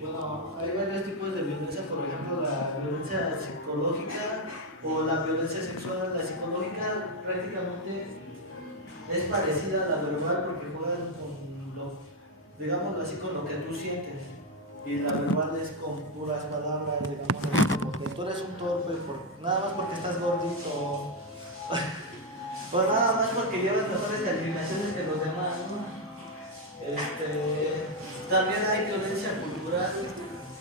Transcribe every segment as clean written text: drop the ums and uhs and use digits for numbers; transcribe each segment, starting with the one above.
Bueno, hay varios tipos de violencia, por ejemplo, la violencia psicológica o la violencia sexual. La psicológica prácticamente es parecida a la verbal porque juegan con lo, digámoslo así, con lo que tú sientes. Y la verbal es con puras palabras, digamos así, como que tú eres un torpe nada más porque estás gordito o nada más porque llevas mejores calificaciones que los demás, ¿no? También hay violencia cultural.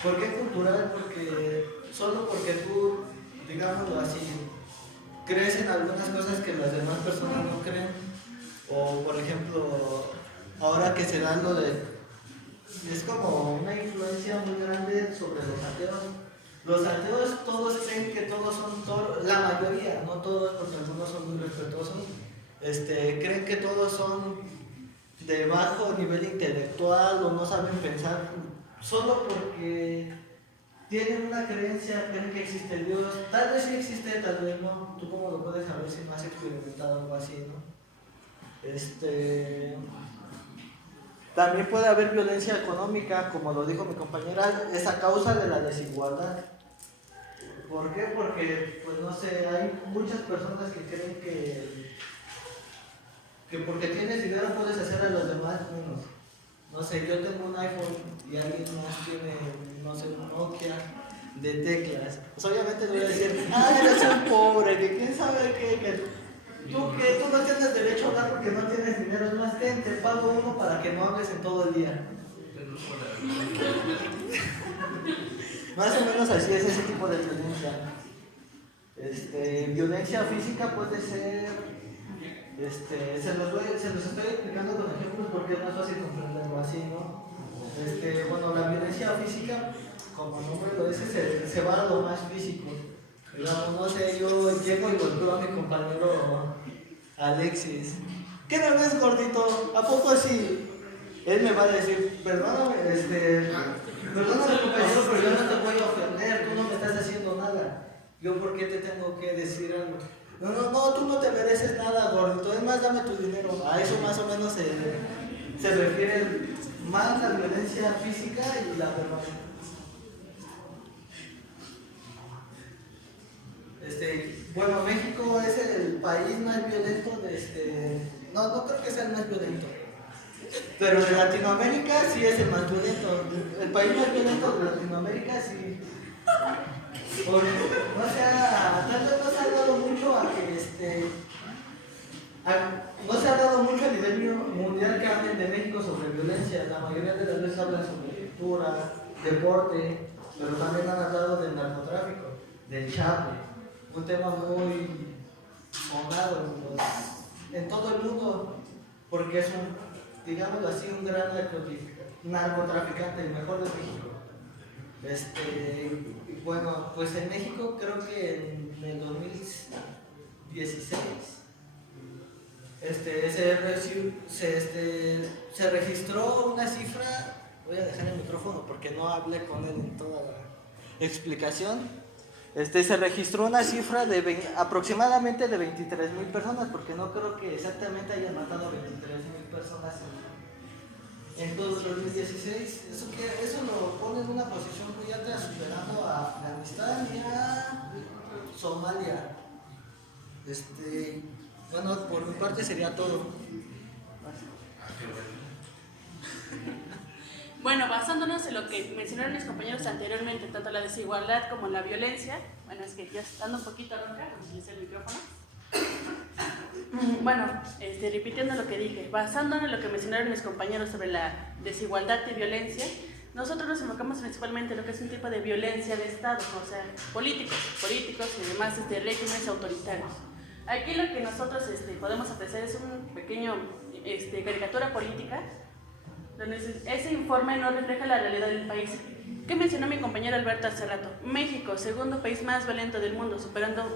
¿Por qué cultural? Porque solo porque tú, digámoslo así, crees en algunas cosas que las demás personas no creen. O por ejemplo, ahora que se da lo de... Es como una influencia muy grande sobre los ateos. Los ateos todos creen que todos son, la mayoría, no todos porque algunos son muy respetuosos, creen que todos son de bajo nivel intelectual o no saben pensar solo porque tienen una creencia, creen que existe Dios. Tal vez sí existe, tal vez no. ¿Tú cómo lo puedes saber si no has experimentado algo así, no? También puede haber violencia económica, como lo dijo mi compañera, es a causa de la desigualdad. ¿Por qué? Porque, pues no sé, hay muchas personas que creen que porque tienes dinero puedes hacer a los demás menos. No sé, yo tengo un iPhone y alguien más tiene, no sé, un Nokia de teclas. Pues obviamente no voy a decir, eres un pobre, que quién sabe qué, que tú no tienes derecho a hablar porque no tienes dinero. Es más, te pago uno para que no hables en todo el día. Más o menos así es ese tipo de violencia. Violencia física puede ser, se los estoy explicando con ejemplos porque es más fácil comprenderlo así, ¿no? Bueno, la violencia física, como el nombre lo dice, se va a lo más físico. Digamos, no sé, yo llego y golpeo a mi compañero Alexis. ¿Qué me ves, gordito? ¿A poco así? Él me va a decir, perdóname, perdóname, compañero, pero yo no te voy a ofender, tú no me estás haciendo nada. ¿Yo por qué te tengo que decir algo? No, tú no te mereces nada, gordito, es más, dame tu dinero. A eso más o menos se refiere más la violencia física y la verbal. Bueno, México es el país más violento no creo que sea el más violento. Pero de Latinoamérica sí es el más violento. El país más violento de Latinoamérica sí. O sea, tal vez no se ha dado mucho a que no se ha dado mucho a nivel mundial que hablen de México sobre violencia. La mayoría de las veces hablan sobre cultura, deporte, pero también han hablado del narcotráfico, del Chapo, un tema muy sonado en todo el mundo, porque es digámoslo así, un gran narcotraficante, el mejor de México. Bueno, pues en México creo que en el 2016 se registró una cifra. Voy a dejar el micrófono porque no hablé con él en toda la explicación. Se registró una cifra de aproximadamente de 23,000 personas, porque no creo que exactamente hayan matado a 23,000 personas en todo el 2016. Eso lo pone en una posición muy alta, superando a Afganistán y a Somalia. Bueno, por mi parte sería todo. Bueno, basándonos en lo que mencionaron mis compañeros anteriormente, tanto la desigualdad como la violencia, bueno, es que ya estando un poquito ronca, utilicé el micrófono. Bueno, repitiendo lo que dije, basándonos en lo que mencionaron mis compañeros sobre la desigualdad y violencia, nosotros nos enfocamos principalmente en lo que es un tipo de violencia de Estado, o sea, políticos y demás regímenes autoritarios. Aquí lo que nosotros podemos apreciar es un pequeño caricatura política, donde ese informe no refleja la realidad del país. ¿Qué mencionó mi compañero Alberto hace rato? México, segundo país más violento del mundo, superando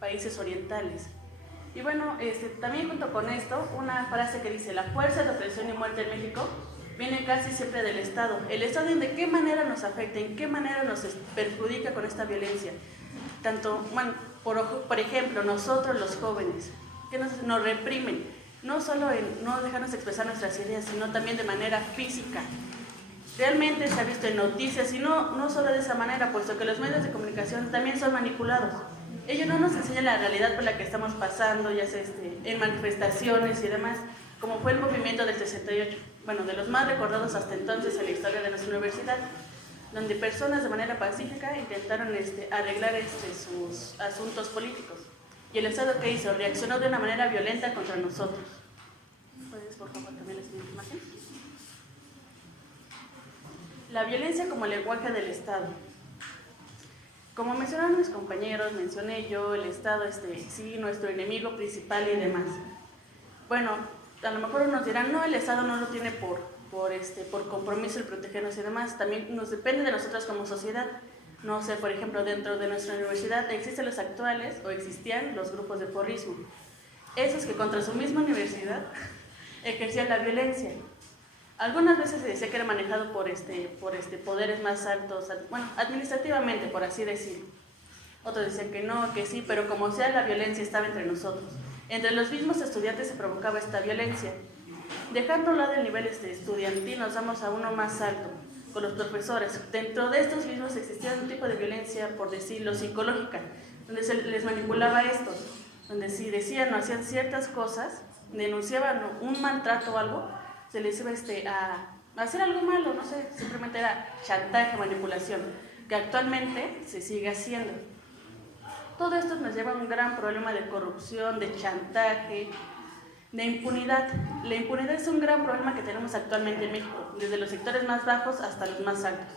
países orientales. Y bueno, también junto con esto, una frase que dice: la fuerza de opresión y muerte en México viene casi siempre del Estado. El Estado, ¿de qué manera nos afecta? ¿En qué manera nos perjudica con esta violencia? Tanto, bueno, por ejemplo, nosotros los jóvenes, que nos reprimen. no solo en no dejarnos expresar nuestras ideas, sino también de manera física. Realmente se ha visto en noticias, y no solo de esa manera, puesto que los medios de comunicación también son manipulados. Ellos no nos enseñan la realidad por la que estamos pasando, ya sea en manifestaciones y demás, como fue el movimiento del 68, bueno, de los más recordados hasta entonces en la historia de nuestra universidad, donde personas de manera pacífica intentaron arreglar sus asuntos políticos. Y el Estado, ¿qué hizo? Reaccionó de una manera violenta contra nosotros. ¿Puedes, por favor, también la siguiente imagen? La violencia como lenguaje del Estado. Como mencionaron mis compañeros, mencioné yo, el Estado, sí, nuestro enemigo principal y demás. Bueno, a lo mejor nos dirán, no, el Estado no lo tiene por compromiso el protegernos y demás. También nos depende de nosotros como sociedad. No sé, por ejemplo, dentro de nuestra universidad existen los actuales, o existían los grupos de porrismo. Esos que contra su misma universidad ejercían la violencia. Algunas veces se decía que era manejado por poderes más altos, bueno, administrativamente, por así decirlo. Otros decían que no, que sí, pero como sea, la violencia estaba entre nosotros. Entre los mismos estudiantes se provocaba esta violencia. Dejando a un lado el nivel estudiantil, nos vamos a uno más alto, con los profesores. Dentro de estos mismos existía un tipo de violencia, por decirlo, psicológica, donde se les manipulaba a estos, donde si decían o hacían ciertas cosas, denunciaban un maltrato o algo, se les iba a hacer algo malo, no sé, simplemente era chantaje, manipulación, que actualmente se sigue haciendo. Todo esto nos lleva a un gran problema de corrupción, de chantaje, de impunidad. La impunidad es un gran problema que tenemos actualmente en México, desde los sectores más bajos hasta los más altos.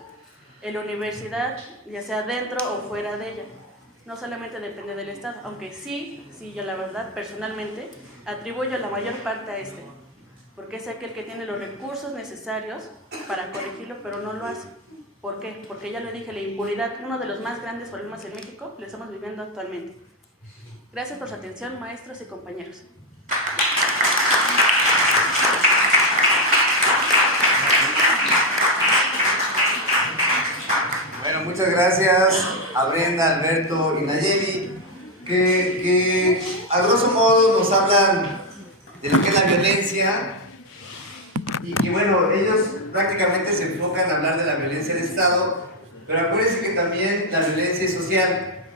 En la universidad, ya sea dentro o fuera de ella, no solamente depende del Estado, aunque sí, yo la verdad, personalmente, atribuyo la mayor parte a porque es aquel que tiene los recursos necesarios para corregirlo, pero no lo hace. ¿Por qué? Porque ya lo dije, la impunidad, uno de los más grandes problemas en México, lo estamos viviendo actualmente. Gracias por su atención, maestros y compañeros. Bueno, muchas gracias a Brenda, Alberto y Nayeli, que a grosso modo nos hablan de lo que es la violencia, y que bueno, ellos prácticamente se enfocan a hablar de la violencia del Estado, pero acuérdense que también la violencia es social,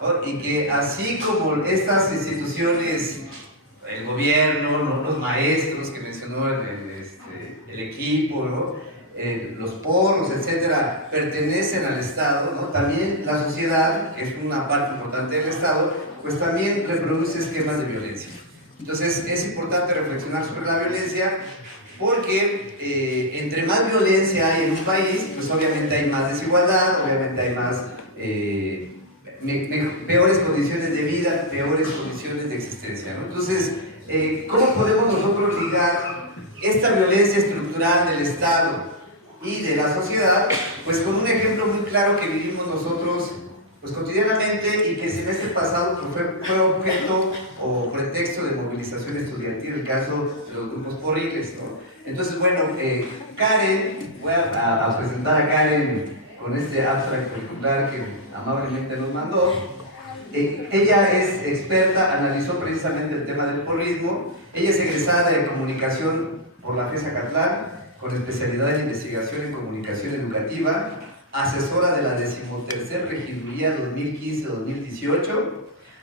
¿no? Y que así como estas instituciones, el gobierno, ¿no?, los maestros que mencionó el equipo, ¿no?, los poros, etcétera, pertenecen al Estado, ¿no?, también la sociedad, que es una parte importante del Estado, pues también reproduce esquemas de violencia. Entonces es importante reflexionar sobre la violencia, porque entre más violencia hay en un país, pues obviamente hay más desigualdad, obviamente hay más peores condiciones de vida, peores condiciones de existencia, ¿no? Entonces, ¿cómo podemos nosotros ligar esta violencia estructural del Estado y de la sociedad? Pues con un ejemplo muy claro que vivimos nosotros pues cotidianamente, y que si en este pasado pues, fue objeto o pretexto de movilización estudiantil, el caso de los grupos porriles, ¿no? Entonces, bueno, Karen, voy a presentar a Karen con este abstract curricular que amablemente nos mandó. Ella es experta, analizó precisamente el tema del porrismo. Ella es egresada de comunicación por la FES Acatlán, con especialidad en investigación en comunicación educativa, asesora de la 13ª Regiduría 2015-2018.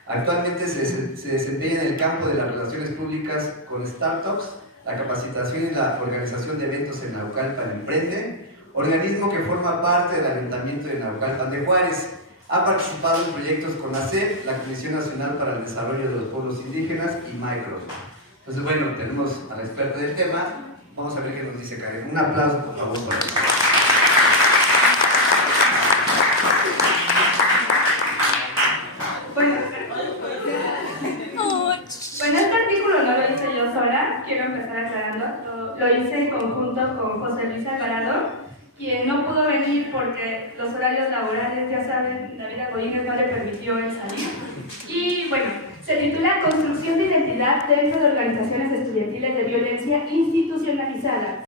Actualmente se desempeña en el campo de las relaciones públicas con startups, la capacitación y la organización de eventos en Naucalpan Emprende, organismo que forma parte del Ayuntamiento de Naucalpan de Juárez. Ha participado en proyectos con la CEP, la Comisión Nacional para el Desarrollo de los Pueblos Indígenas, y Microsoft. Entonces, bueno, tenemos a la experta del tema. Vamos a ver qué nos dice Karen. Un aplauso, por favor, para ella. Bueno, este artículo no lo hice yo sola, quiero empezar aclarando. Lo hice en conjunto con José Luis Alvarado, quien no pudo venir porque los horarios laborales, ya saben, David Godínez no le permitió el salir. Y bueno, se titula Construcción de identidad dentro de organizaciones estudiantiles de violencia institucionalizada.